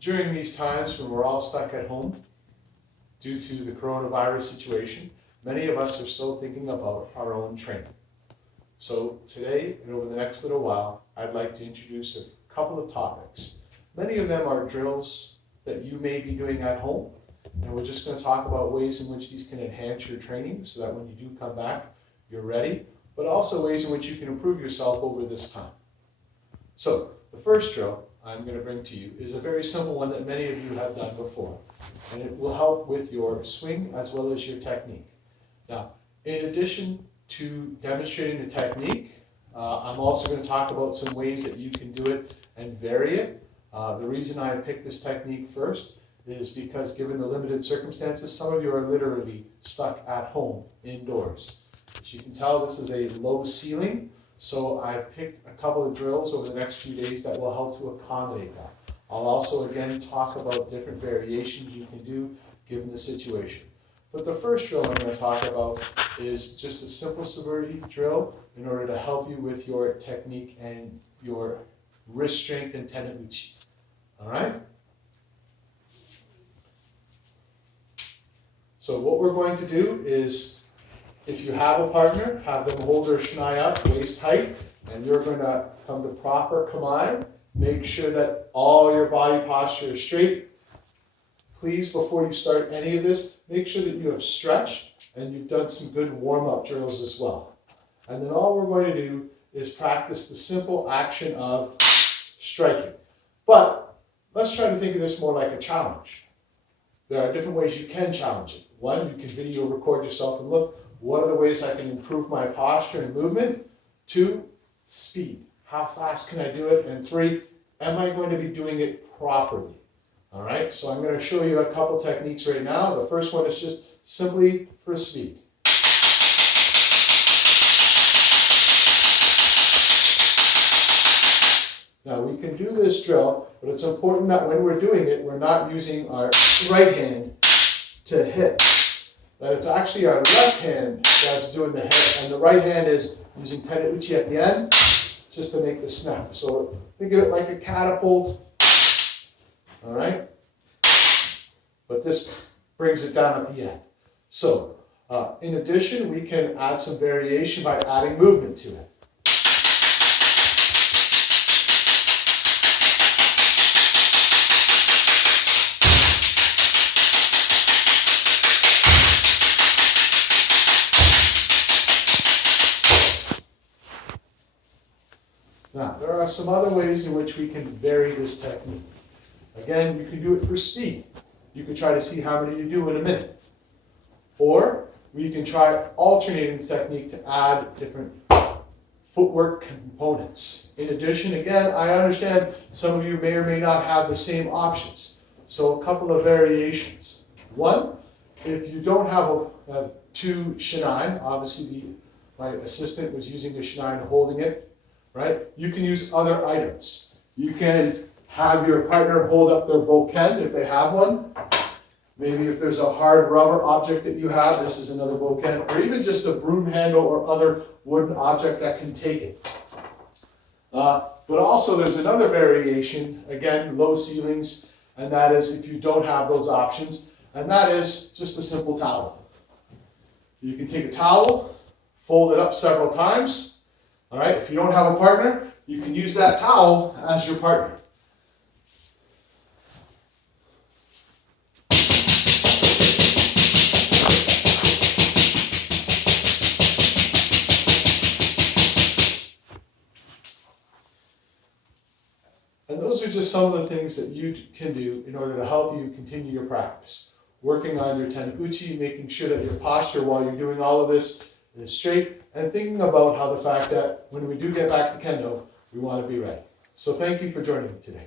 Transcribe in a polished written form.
During these times when we're all stuck at home due to the coronavirus situation, many of us are still thinking about our own training. So today, and over the next little while, I'd like to introduce a couple of topics. Many of them are drills that you may be doing at home, and we're just going to talk about ways in which these can enhance your training so that when you do come back, you're ready, but also ways in which you can improve yourself over this time. So the first drill I'm going to bring to you is a very simple one that many of you have done before, and it will help with your swing as well as your technique. Now, in addition to demonstrating the technique, I'm also going to talk about some ways that you can do it and vary it. The reason I picked this technique first is because given the limited circumstances, some of you are literally stuck at home indoors. As you can tell, this is a low ceiling, so I've picked a couple of drills over the next few days that will help to accommodate that. I'll also again talk about different variations you can do given the situation. But the first drill I'm going to talk about is just a simple stability drill in order to help you with your technique and your wrist strength and tenouchi. All right? So what we're going to do is, if you have a partner, have them hold their shinai up, waist height, and you're going to come to proper kamae. Make sure that all your body posture is straight. Please, before you start any of this, make sure that you have stretched and you've done some good warm-up drills as well. And then all we're going to do is practice the simple action of striking. But let's try to think of this more like a challenge. There are different ways you can challenge it. One, you can video record yourself and look, what are the ways I can improve my posture and movement? Two, speed. How fast can I do it? And three, am I going to be doing it properly? All right, so I'm going to show you a couple techniques right now. The first one is just simply for speed. Now we can do this drill, but it's important that when we're doing it, we're not using our right hand to hit. That it's actually our left hand that's doing the hit, and the right hand is using tenouchi at the end just to make the snap. So think of it like a catapult. All right? But this brings it down at the end. So, in addition, we can add some variation by adding movement to it. Now, there are some other ways in which we can vary this technique. Again, you can do it for speed. You can try to see how many you do in a minute. Or we can try alternating the technique to add different footwork components. In addition, again, I understand some of you may or may not have the same options. So a couple of variations. One, if you don't have two shinai, obviously my assistant was using the shinai and holding it, right? You can use other items. You can have your partner hold up their bokken if they have one. Maybe if there's a hard rubber object that you have, this is another bokken, or even just a broom handle or other wooden object that can take it. But also there's another variation, again, low ceilings, and that is if you don't have those options, and that is just a simple towel. You can take a towel, fold it up several times. All right, if you don't have a partner, you can use that towel as your partner. And those are just some of the things that you can do in order to help you continue your practice. Working on your tenouchi, making sure that your posture while you're doing all of this is straight, and thinking about how the fact that when we do get back to Kendo, we want to be ready. So thank you for joining me today.